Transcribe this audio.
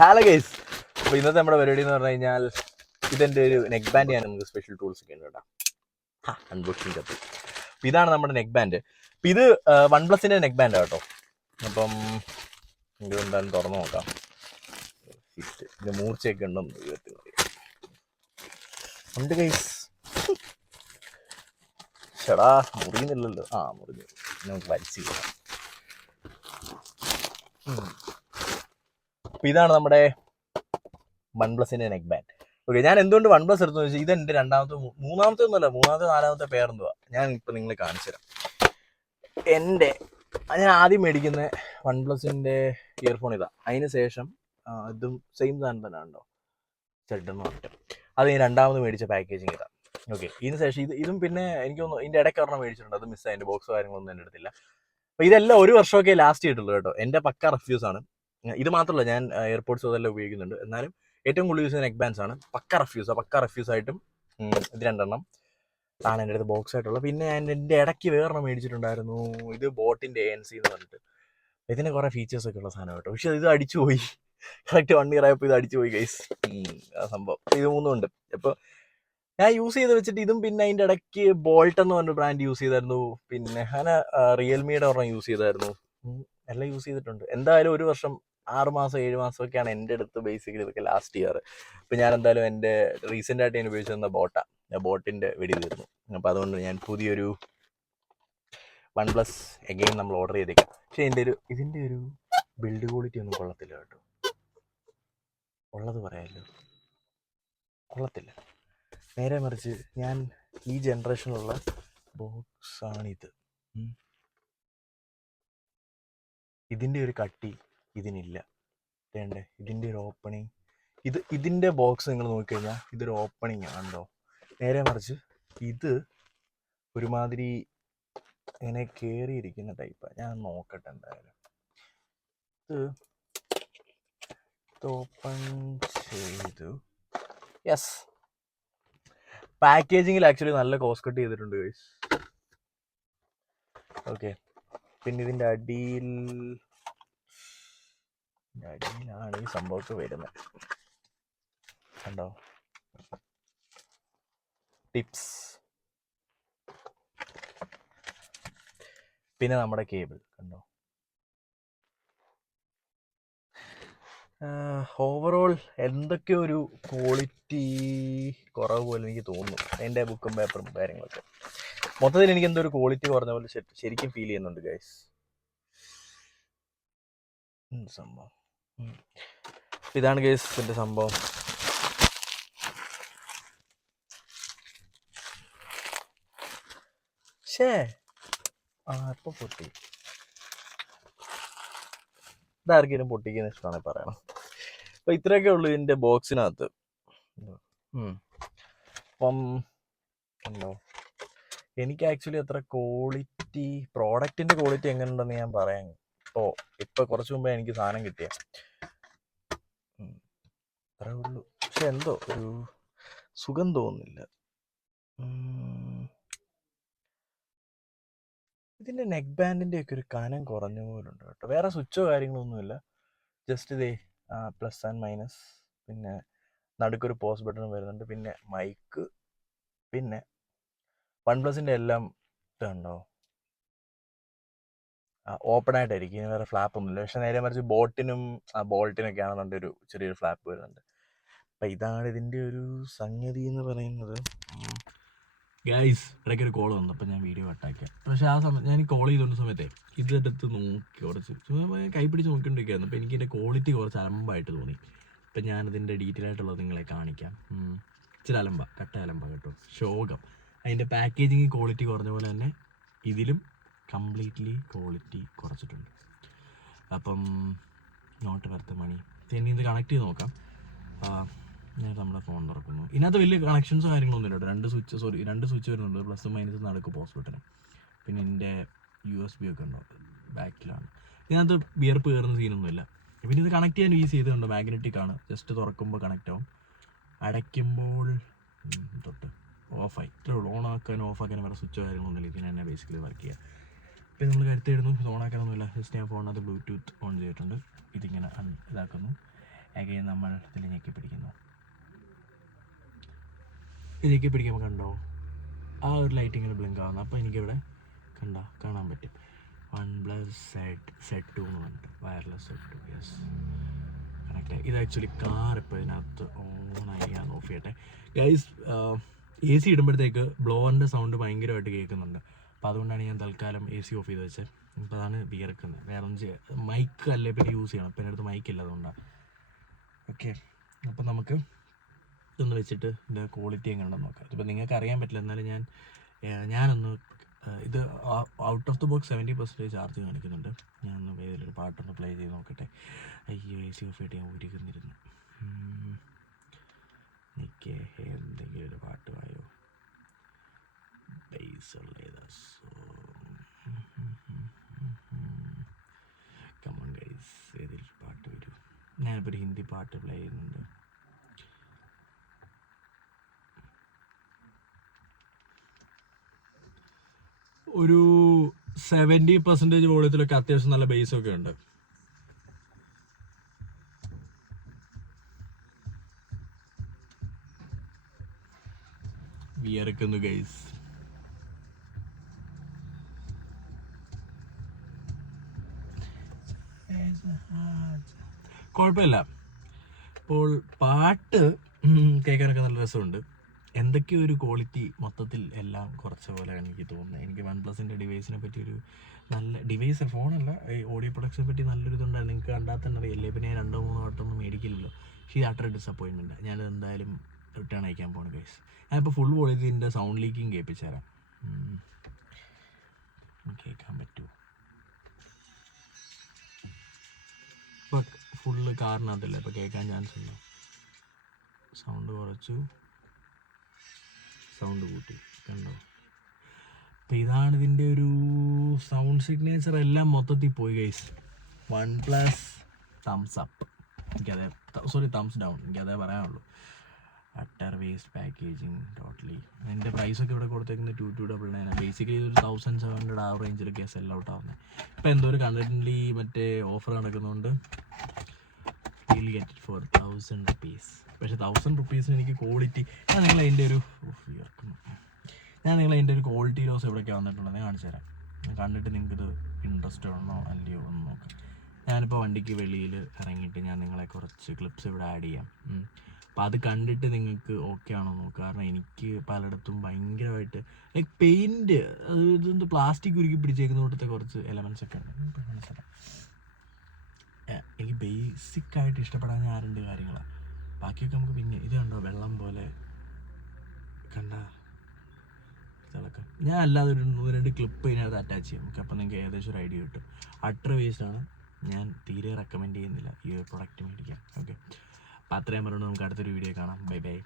Hello guys. അപ്പോൾ ഇന്നത്തെ നമ്മുടെ പരിപാടി എന്ന് പറഞ്ഞു കഴിഞ്ഞാൽ ഇതെൻ്റെ ഒരു നെക്ക് ബാൻഡ് ചെയ്യാൻ നമുക്ക് സ്പെഷ്യൽ ടൂൾസ് ഒക്കെ ഉണ്ട് കേട്ടോ. അൺബോക്സിങ് കത്തി. അപ്പോൾ ഇതാണ് നമ്മുടെ നെക്ക് ബാൻഡ്. അപ്പോൾ ഇത് OnePlus-ൻ്റെ നെക്ക് ബാൻഡ് കേട്ടോ. അപ്പം ഇത് എന്തായാലും തുറന്നു നോക്കാം. ഇതിന് മൂർച്ചയൊക്കെ ഉണ്ടെന്ന് ഉണ്ട് ഗൈസ്. ചേടാ മുറിയുന്നില്ലല്ലോ. മുറിഞ്ഞു. നമുക്ക് വലിച്ചു കിട്ടാം. അപ്പോൾ ഇതാണ് നമ്മുടെ OnePlus-ൻ്റെ നെക്ക് ബാൻഡ്. ഓക്കെ, ഞാൻ എന്തുകൊണ്ട് OnePlus എടുത്തെന്ന് വെച്ചാൽ ഇതെൻ്റെ മൂന്നാമത്തെ ഒന്നുമല്ല, നാലാമത്തെ പേരെന്തുവാ ഞാൻ ഇപ്പം നിങ്ങളെ കാണിച്ചു തരാം. ഞാൻ ആദ്യം മേടിക്കുന്ന OnePlus-ൻ്റെ ഇയർഫോൺ ഇതാ. അതിന് ശേഷം ഇതും സെയിം സാധനം തന്നെ ഉണ്ടോ, ചെട്ടെന്ന് പറഞ്ഞിട്ട് അത് ഞാൻ രണ്ടാമത് മേടിച്ച പാക്കേജിങ് ഇതാ. ഓക്കെ, ഇതിന് ശേഷം ഇതും പിന്നെ എനിക്ക് തോന്നുന്നു ഇതിൻ്റെ ഇടയ്ക്ക് ഒരെണ്ണം മേടിച്ചിട്ടുണ്ട്, അത് മിസ്സായി. അതിൻ്റെ ബോക്സോ കാര്യങ്ങളൊന്നും എൻ്റെ അടുത്തില്ല. അപ്പോൾ ഇതെല്ലാം ഒരു വർഷമൊക്കെ ലാസ്റ്റ് ചെയ്തിട്ടുള്ളൂ കേട്ടോ. എൻ്റെ പക്ക റിഫ്യൂസാണ്. ഇത് മാത്രമല്ല, ഞാൻ എയർപോർട്ട്സ് അതെല്ലാം ഉപയോഗിക്കുന്നുണ്ട്. എന്നാലും ഏറ്റവും കൂടുതൽ യൂസ് ചെയ്യുന്ന നെക്ക് ബാൻഡ്സ് ആണ്. പക്ക റിഫ്യൂസായിട്ടും ഇത് രണ്ടെണ്ണം ആണ് എൻ്റെ അടുത്ത് ബോക്സ് ആയിട്ടുള്ളത്. പിന്നെ ഞാൻ എൻ്റെ ഇടയ്ക്ക് വേറെണ്ണം മേടിച്ചിട്ടുണ്ടായിരുന്നു. ഇത് ബോട്ടിൻ്റെ ANC എന്ന് പറഞ്ഞിട്ട്. ഇതിന് കുറേ ഫീച്ചേഴ്സൊക്കെ ഉള്ള സാധനം കേട്ടോ. പക്ഷെ ഇത് അടിച്ചു പോയി. കറക്റ്റ് 1 ഇയർ ആയപ്പോൾ ഇത് അടിച്ചു പോയി ഗൈസ്. ആ സംഭവം ഇത് മൂന്നും ഉണ്ട്. അപ്പോൾ ഞാൻ യൂസ് ചെയ്ത് വെച്ചിട്ട് ഇതും പിന്നെ അതിൻ്റെ ഇടയ്ക്ക് ബോൾട്ട് എന്ന് പറഞ്ഞ ബ്രാൻഡ് യൂസ് ചെയ്തായിരുന്നു. പിന്നെ അങ്ങനെ റിയൽമിയുടെ ഒരെണ്ണം യൂസ് ചെയ്തായിരുന്നു. എല്ലാം യൂസ് ചെയ്തിട്ടുണ്ട്. എന്തായാലും ഒരു വർഷം 6 മാസം 7 മാസമൊക്കെയാണ് എൻ്റെ അടുത്ത് ബേസിക്കലി ഇതൊക്കെ ലാസ്റ്റ് ചെയ്യാറ്. ഇപ്പം ഞാൻ എന്തായാലും എൻ്റെ റീസെൻ്റായിട്ട് ഞാൻ ഉപയോഗിച്ചു തന്ന ബോട്ടിൻ്റെ വെടി തീർന്നു. അപ്പോൾ അതുകൊണ്ട് ഞാൻ പുതിയൊരു OnePlus എഗെയിൻ നമ്മൾ ഓർഡർ ചെയ്തേക്കാം. പക്ഷേ ഇതിൻ്റെ ഒരു ബിൽഡ് ക്വാളിറ്റി ഒന്നും കൊള്ളത്തില്ല കേട്ടോ. ഉള്ളത് പറയാമല്ലോ, കൊള്ളത്തില്ല. നേരെ മറിച്ച് ഞാൻ ഈ ജനറേഷനിലുള്ള ബോക്സാണിത്. ഇതിൻ്റെ ഒരു കട്ടി ഇതിനില്ല. വേണ്ടേ, ഇതിൻ്റെ ഒരു ഓപ്പണിങ്, ഇതിൻ്റെ ബോക്സ് നിങ്ങൾ നോക്കിക്കഴിഞ്ഞാൽ ഇതൊരു ഓപ്പണിങ് ആണല്ലോ. നേരെ മറിച്ച് ഇത് ഒരുമാതിരി ഇങ്ങനെ കയറിയിരിക്കുന്ന ടൈപ്പാണ്. ഞാൻ നോക്കട്ടെ എന്തായാലും. ഇത് ഓപ്പൺ ചെയ്തു. യെസ്, പാക്കേജിങ്ങിൽ ആക്ച്വലി നല്ല കോസ്റ്റ് കട്ട് ചെയ്തിട്ടുണ്ട് ഗൈസ്. ഓക്കെ, പിന്നെ ഇതിൻ്റെ അടിയിലാണ് ഈ സംഭവമൊക്കെ വരുന്നത്. കണ്ടോ, ടിപ്സ്, പിന്നെ നമ്മുടെ കേബിൾ കണ്ടോ. ഓവറോൾ എന്തൊക്കെയോ ഒരു ക്വാളിറ്റി കുറവ് പോലെ എനിക്ക് തോന്നുന്നു. അതിൻ്റെ ബുക്കും പേപ്പറും കാര്യങ്ങളൊക്കെ മൊത്തത്തിൽ എനിക്ക് എന്തോ ഒരു ക്വാളിറ്റി കുറഞ്ഞ പോലെ ശരിക്കും ഫീൽ ചെയ്യുന്നുണ്ട് ഗൈസ്. സംഭവം ഇതാണ് ഗൈസ് എൻ്റെ സംഭവം. ഇപ്പൊ പൊട്ടി. ഇതാർക്കെങ്കിലും പൊട്ടിക്കുന്ന ഇഷ്ടമാണെങ്കിൽ പറയണം. അപ്പോൾ ഇത്രയൊക്കെ ഉള്ളൂ ഇതിൻ്റെ ബോക്സിനകത്ത്. അപ്പം ഉണ്ടോ, എനിക്ക് ആക്ച്വലി അത്ര പ്രോഡക്റ്റിൻ്റെ ക്വാളിറ്റി എങ്ങനെ ഉണ്ടെന്ന് ഞാൻ പറയാം. ഇപ്പം കുറച്ച് മുമ്പേ എനിക്ക് സാധനം കിട്ടിയ അത്രേ ഉള്ളൂ. പക്ഷെ എന്തോ ഒരു സുഖം തോന്നുന്നില്ല. ഇതിൻ്റെ നെക്ക് ബാൻഡിൻ്റെ ഒക്കെ ഒരു കനം കുറഞ്ഞ പോലുണ്ട് കേട്ടോ. വേറെ സ്വിച്ചോ കാര്യങ്ങളൊന്നുമില്ല. ജസ്റ്റ് ഇതേ പ്ലസ് ആൻഡ് മൈനസ്, പിന്നെ നടുക്കൊരു പോസ് ബട്ടൺ വരുന്നുണ്ട്, പിന്നെ മൈക്ക്, പിന്നെ OnePlus-ൻ്റെ എല്ലാം ഇതുണ്ടോ ഓപ്പൺ ആയിട്ടായിരിക്കും. ഇനി വേറെ ഫ്ലാപ്പ് ഒന്നുമില്ല. പക്ഷെ നേരെ മറിച്ച് ബോൾട്ടിനൊക്കെ ആണെന്നുണ്ട് ഒരു ചെറിയൊരു ഫ്ലാപ്പ് വരുന്നുണ്ട്. അപ്പം ഇതാണ് ഇതിൻ്റെ ഒരു സംഗതി എന്ന് പറയുന്നത്. ഗൈസ്, ഇടയ്ക്ക് ഒരു കോൾ വന്നു, അപ്പം ഞാൻ വീഡിയോ കട്ടാക്കിയ. പക്ഷേ ആ സമയം ഞാൻ കോൾ ചെയ്തുകൊണ്ട സമയത്തെ ഇതെടുത്ത് നോക്കി കുറച്ച് കൈ പിടിച്ച് നോക്കിക്കൊണ്ടിരിക്കുകയായിരുന്നു. അപ്പോൾ എനിക്ക് ഇതിൻ്റെ ക്വാളിറ്റി കുറച്ച് അലമ്പായിട്ട് തോന്നി. അപ്പം ഞാനതിൻ്റെ ഡീറ്റെയിൽ ആയിട്ടുള്ളത് നിങ്ങളെ കാണിക്കാം. ഇച്ചിരി കട്ട അലമ്പ കേട്ടോ, ശോകം. അതിൻ്റെ പാക്കേജിങ് ക്വാളിറ്റി കുറഞ്ഞ പോലെ തന്നെ ഇതിലും കംപ്ലീറ്റ്ലി ക്വാളിറ്റി കുറച്ചിട്ടുണ്ട്. അപ്പം നോട്ട് വർത്ത് മണി. ഇനി ഇത് കണക്ട് ചെയ്ത് നോക്കാം. ഞാൻ നമ്മുടെ ഫോൺ തുറക്കുന്നു. ഇതിനകത്ത് വലിയ കണക്ഷൻസോ കാര്യങ്ങളൊന്നും ഇല്ല. രണ്ട് സ്വിച്ച് വരുന്നുണ്ട്, പ്ലസ് മൈനസ് നടക്ക് പോസ്റ്റ് ബട്ടൺ. പിന്നെ എൻ്റെ USB ഒക്കെ ഉണ്ടോ ബാക്കിലാണ്. ഇതിനകത്ത് വിയർപ്പ് കയറുന്ന സീനൊന്നുമില്ല. പിന്നെ ഇത് കണക്ട് ചെയ്യാൻ യൂസ് ചെയ്തിട്ടുണ്ട്, മാഗ്നറ്റിക് ആണ്. ജസ്റ്റ് തുറക്കുമ്പോൾ കണക്റ്റ് ആവും, അടയ്ക്കുമ്പോൾ തൊട്ട് ഓഫായി. ഇത്രേ ഉള്ളൂ. ഓണാക്കാനും ഓഫാക്കാനും വേറെ സ്വിച്ചോ കാര്യങ്ങളൊന്നുമില്ല. ഇതിന് തന്നെ ബേസിക്കലി വർക്ക് ചെയ്യുക. ഇപ്പം നമ്മൾ കരുത്തിടുന്നു, ഇത് ഓണാക്കാനൊന്നുമില്ല. ജസ്റ്റ് ഞാൻ ഫോണിനകത്ത് ബ്ലൂടൂത്ത് ഓൺ ചെയ്തിട്ടുണ്ട്. ഇതിങ്ങനെ ഇതാക്കുന്നു. അഗൈൻ നമ്മൾ ഇതിൽ ഞെക്കി പിടിക്കുന്നു. ഞെക്കി പിടിക്കുമ്പോൾ കണ്ടോ ആ ഒരു ലൈറ്റ് ഇങ്ങനെ ബ്ലിങ്ക് ആവുന്നു. അപ്പോൾ എനിക്കിവിടെ കാണാൻ പറ്റും OnePlus Z2 എന്ന് പറഞ്ഞിട്ട് വയർലെസ് Z2. Yes, correct. ഇത് ആക്ച്വലി കാർ ഇപ്പോൾ ഇതിനകത്ത് ഓണായി. ഞാൻ ഓഫ് ചെയ്യട്ടെ ഗൈസ്. AC ഇടുമ്പോഴത്തേക്ക് ബ്ലോവറിൻ്റെ സൗണ്ട് ഭയങ്കരമായിട്ട് കേൾക്കുന്നുണ്ട്. അപ്പോൾ അതുകൊണ്ടാണ് ഞാൻ തൽക്കാലം AC ഓഫ് ചെയ്ത് വെച്ചത്. ഇപ്പോൾ അതാണ് വിയർക്കുന്നത്. വേറെ ഒന്നും മൈക്ക് അല്ലേ പിന്നെ യൂസ് ചെയ്യണം. അപ്പോൾ എൻ്റെ അടുത്ത് മൈക്കില്ല, അതുകൊണ്ടാണ്. ഓക്കെ, അപ്പോൾ നമുക്ക് ഇതൊന്ന് വെച്ചിട്ട് ഇതിൻ്റെ ക്വാളിറ്റി എങ്ങനെയുണ്ടെന്ന് നോക്കാം. ഇപ്പോൾ നിങ്ങൾക്ക് അറിയാൻ പറ്റില്ല, എന്നാലും ഞാനൊന്ന് ഇത് out of the box 70% charge കാണിക്കുന്നുണ്ട്. ഞാനൊന്ന് ഏതൊരു പാട്ടൊന്ന് പ്ലേ ചെയ്ത് നോക്കട്ടെ. അയ്യോ, AC ഓഫ് ചെയ്തിട്ട് ഞാൻ ഒരുക്കുന്നിരുന്നു. എനിക്ക് എന്തെങ്കിലും ഒരു പാട്ട് വായോ, ബേസ് ഉള്ള ഏതാ കമോൺ ഗൈസ്, ഏതൊരു പാട്ട് വരും. ഞാനിപ്പോൾ ഒരു ഹിന്ദി പാട്ട് പ്ലേ ചെയ്യുന്നുണ്ട്. ഒരു 70% വോളിയത്തിലൊക്കെ അത്യാവശ്യം നല്ല ബേസൊക്കെ ഉണ്ട്. വിയർക്കുന്നു ഗൈസ്. കുഴപ്പമില്ല. അപ്പോൾ പാട്ട് കേൾക്കാനൊക്കെ നല്ല രസമുണ്ട്. എന്തൊക്കെയോ ഒരു ക്വാളിറ്റി മൊത്തത്തിൽ എല്ലാം കുറച്ച പോലെയാണ് എനിക്ക് തോന്നുന്നത്. എനിക്ക് OnePlusൻ്റെ ഡിവൈസിനെ പറ്റി ഒരു നല്ല ഡിവൈസ്, ഫോണല്ല, ഓഡിയോ പ്രൊഡക്ഷനെ പറ്റി നല്ലൊരു ഇതുണ്ടായിരുന്നു. നിങ്ങൾക്ക് കണ്ടാൽ തന്നെ അറിയില്ലേ. പിന്നെ ഞാൻ 2-3 വട്ടമൊന്നും മേടിക്കില്ലല്ലോ. പക്ഷേ ഇത് അത്ര ഡിസപ്പോയിൻമെൻറ്റ്. ഞാനത് എന്തായാലും റിട്ടേൺ അയക്കാൻ പോകണം ഗൈസ്. ഞാനിപ്പോൾ ഫുൾ വോളിയത്തിൻ്റെ സൗണ്ട് ലീക്കിങ് കേൾപ്പിച്ചു തരാം. കേൾക്കാൻ പറ്റുമോ? ഇപ്പോൾ ഫുള്ള് കാറിനകത്തല്ലേ, ഇപ്പോൾ കേൾക്കാൻ ചാൻസ് ഉണ്ടോ? സൗണ്ട് കുറച്ചു, സൗണ്ട് കൂട്ടി, കണ്ടോ? അപ്പോൾ ഇതാണ് ഇതിൻ്റെ ഒരു സൗണ്ട് സിഗ്നേച്ചർ. എല്ലാം മൊത്തത്തിൽ പോയി ഗൈസ്. OnePlus തംസ് അപ്പ്, എനിക്കതേ തംസ് ഡൗൺ, എനിക്കതേ പറയാനുള്ളൂ. Utter waste packaging totally. എൻ്റെ പ്രൈസൊക്കെ ഇവിടെ കൊടുത്തേക്കുന്നത് 2299. ബേസിക്കലി ഇതൊരു 1700 ആ റേഞ്ചിലൊക്കെ സെൽ ഔട്ട് ആവുന്നത്. ഇപ്പോൾ എന്തോ ഒരു കണ്ടന്റിൽ മറ്റേ ഓഫർ നടക്കുന്നതുകൊണ്ട് will get it for 1000 rupees. പക്ഷേ 1000 rupees എനിക്ക് ക്വാളിറ്റി, ഞാൻ നിങ്ങളതിൻ്റെ ഒരു ക്വാളിറ്റി ലോസ് എവിടെയൊക്കെ വന്നിട്ടുള്ളത് ഞാൻ കാണിച്ചു തരാം. കണ്ടിട്ട് നിങ്ങൾക്കിത് ഇൻട്രസ്റ്റ് ആണോ അല്ലയോ എന്ന് നോക്കാം. ഞാനിപ്പോൾ വണ്ടിക്ക് വെളിയിൽ ഇറങ്ങിയിട്ട് ഞാൻ നിങ്ങളെ കുറച്ച് ക്ലിപ്സ് ഇവിടെ ആഡ് ചെയ്യാം. അപ്പോൾ അത് കണ്ടിട്ട് നിങ്ങൾക്ക് ഓക്കെ ആണോ നോക്കുക. കാരണം എനിക്ക് പലയിടത്തും ഭയങ്കരമായിട്ട് ലൈക്ക് പെയിൻറ്റ്, ഇതെന്ത് പ്ലാസ്റ്റിക് ഉരുക്കി പിടിച്ചേക്കുന്ന കൂട്ടത്തെ കുറച്ച് എലമെൻറ്റ്സ് ഒക്കെ ഉണ്ട്. എനിക്ക് ബേസിക്കായിട്ട് ഇഷ്ടപ്പെടാൻ ആ 2 കാര്യങ്ങളാണ്. ബാക്കിയൊക്കെ നമുക്ക് പിന്നെ ഇത് കണ്ടോ, വെള്ളം പോലെ കണ്ട ഇതൊക്കെ. ഞാൻ അല്ലാതെ ഒരു 1-2 ക്ലിപ്പ് ഇതിനകത്ത് അറ്റാച്ച് ചെയ്യും നമുക്ക്. അപ്പോൾ നിങ്ങൾക്ക് ഏകദേശം ഒരു ഐഡിയ കിട്ടും. അട്ടർ വേസ്റ്റാണ്, ഞാൻ തീരെ റെക്കമെൻഡ് ചെയ്യുന്നില്ല ഈ ഒരു പ്രൊഡക്റ്റ് മേടിക്കാം. ഓക്കെ, അപ്പോൾ അത്രയും പറഞ്ഞുകൊണ്ട് നമുക്ക് അടുത്തൊരു വീഡിയോ കാണാം. Bye bye.